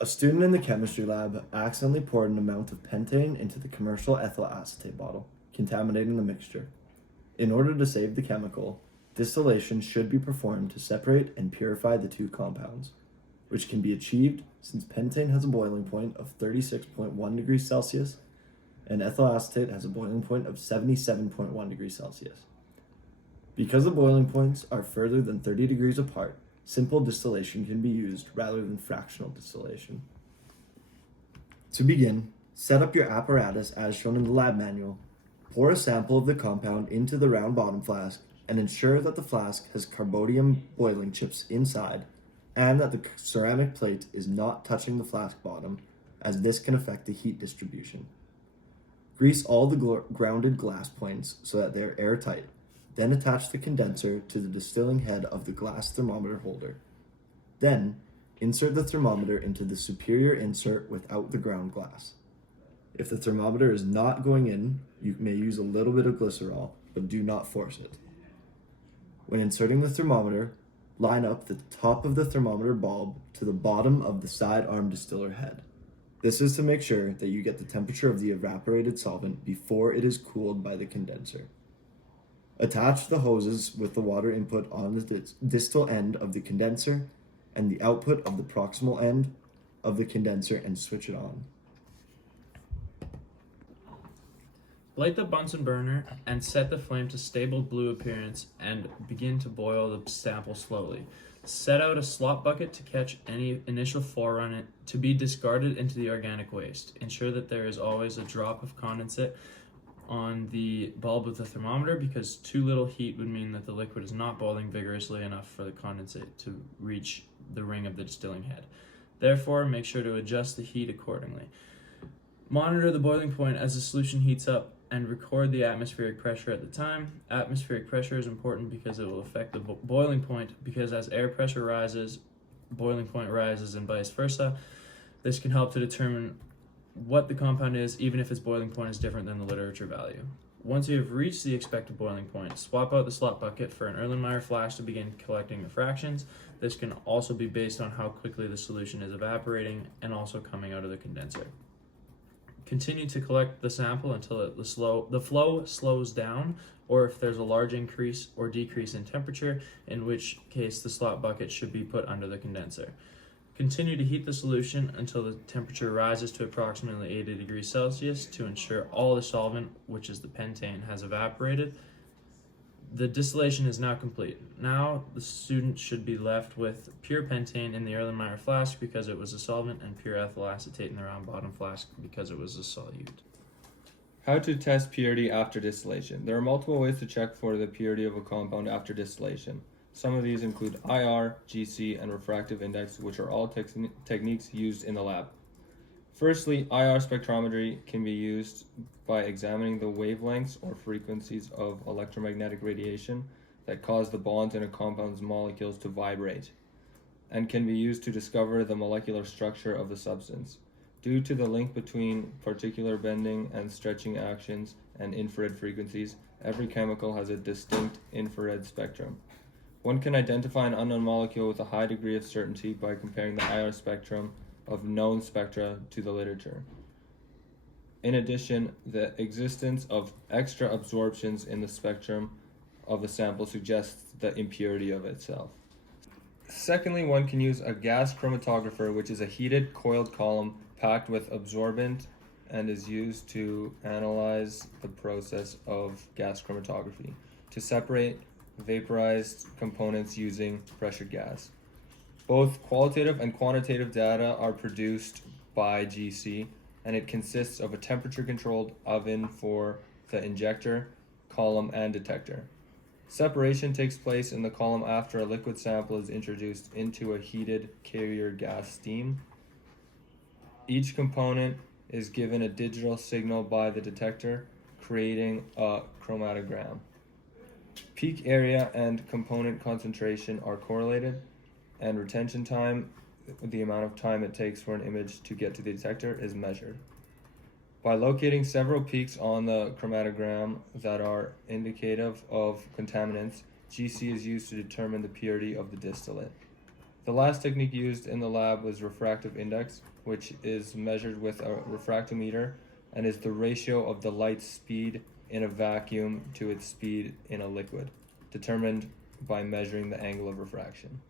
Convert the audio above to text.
A student in the chemistry lab accidentally poured an amount of pentane into the commercial ethyl acetate bottle, contaminating the mixture. In order to save the chemical, distillation should be performed to separate and purify the two compounds, which can be achieved since pentane has a boiling point of 36.1 degrees Celsius and ethyl acetate has a boiling point of 77.1 degrees Celsius. Because the boiling points are further than 30 degrees apart, simple distillation can be used rather than fractional distillation. To begin, set up your apparatus as shown in the lab manual. Pour a sample of the compound into the round bottom flask and ensure that the flask has carbonium boiling chips inside and that the ceramic plate is not touching the flask bottom, as this can affect the heat distribution. Grease all the grounded glass points so that they are airtight. Then attach the condenser to the distilling head of the glass thermometer holder. Then, insert the thermometer into the superior insert without the ground glass. If the thermometer is not going in, you may use a little bit of glycerol, but do not force it. When inserting the thermometer, line up the top of the thermometer bulb to the bottom of the side arm distiller head. This is to make sure that you get the temperature of the evaporated solvent before it is cooled by the condenser. Attach the hoses with the water input on the distal end of the condenser and the output of the proximal end of the condenser and switch it on. Light the Bunsen burner and set the flame to stable blue appearance and begin to boil the sample slowly. Set out a slop bucket to catch any initial forerun to be discarded into the organic waste. Ensure that there is always a drop of condensate on the bulb of the thermometer, because too little heat would mean that the liquid is not boiling vigorously enough for the condensate to reach the ring of the distilling head. Therefore, make sure to adjust the heat accordingly. Monitor the boiling point as the solution heats up and record the atmospheric pressure at the time. Atmospheric pressure is important because it will affect the boiling point, because as air pressure rises, boiling point rises and vice versa. This can help to determine what the compound is, even if its boiling point is different than the literature value. Once you have reached the expected boiling point, swap out the slop bucket for an Erlenmeyer flask to begin collecting the fractions. This can also be based on how quickly the solution is evaporating and also coming out of the condenser. Continue to collect the sample until the flow slows down, or if there's a large increase or decrease in temperature, in which case the slop bucket should be put under the condenser. Continue to heat the solution until the temperature rises to approximately 80 degrees Celsius to ensure all the solvent, which is the pentane, has evaporated. The distillation is now complete. Now the student should be left with pure pentane in the Erlenmeyer flask because it was a solvent, and pure ethyl acetate in the round bottom flask because it was a solute. How to test purity after distillation. There are multiple ways to check for the purity of a compound after distillation. Some of these include IR, GC, and refractive index, which are all techniques used in the lab. Firstly, IR spectrometry can be used by examining the wavelengths or frequencies of electromagnetic radiation that cause the bonds in a compound's molecules to vibrate, and can be used to discover the molecular structure of the substance. Due to the link between particular bending and stretching actions and infrared frequencies, every chemical has a distinct infrared spectrum. One can identify an unknown molecule with a high degree of certainty by comparing the IR spectrum of known spectra to the literature. In addition, the existence of extra absorptions in the spectrum of the sample suggests the impurity of itself. Secondly, one can use a gas chromatographer, which is a heated coiled column packed with absorbent and is used to analyze the process of gas chromatography to separate vaporized components using pressured gas. Both qualitative and quantitative data are produced by GC, and it consists of a temperature-controlled oven for the injector, column, and detector. Separation takes place in the column after a liquid sample is introduced into a heated carrier gas steam. Each component is given a digital signal by the detector, creating a chromatogram. Peak area and component concentration are correlated, and retention time, the amount of time it takes for an image to get to the detector, is measured. By locating several peaks on the chromatogram that are indicative of contaminants, GC is used to determine the purity of the distillate. The last technique used in the lab was refractive index, which is measured with a refractometer and is the ratio of the light's speed in a vacuum to its speed in a liquid, determined by measuring the angle of refraction.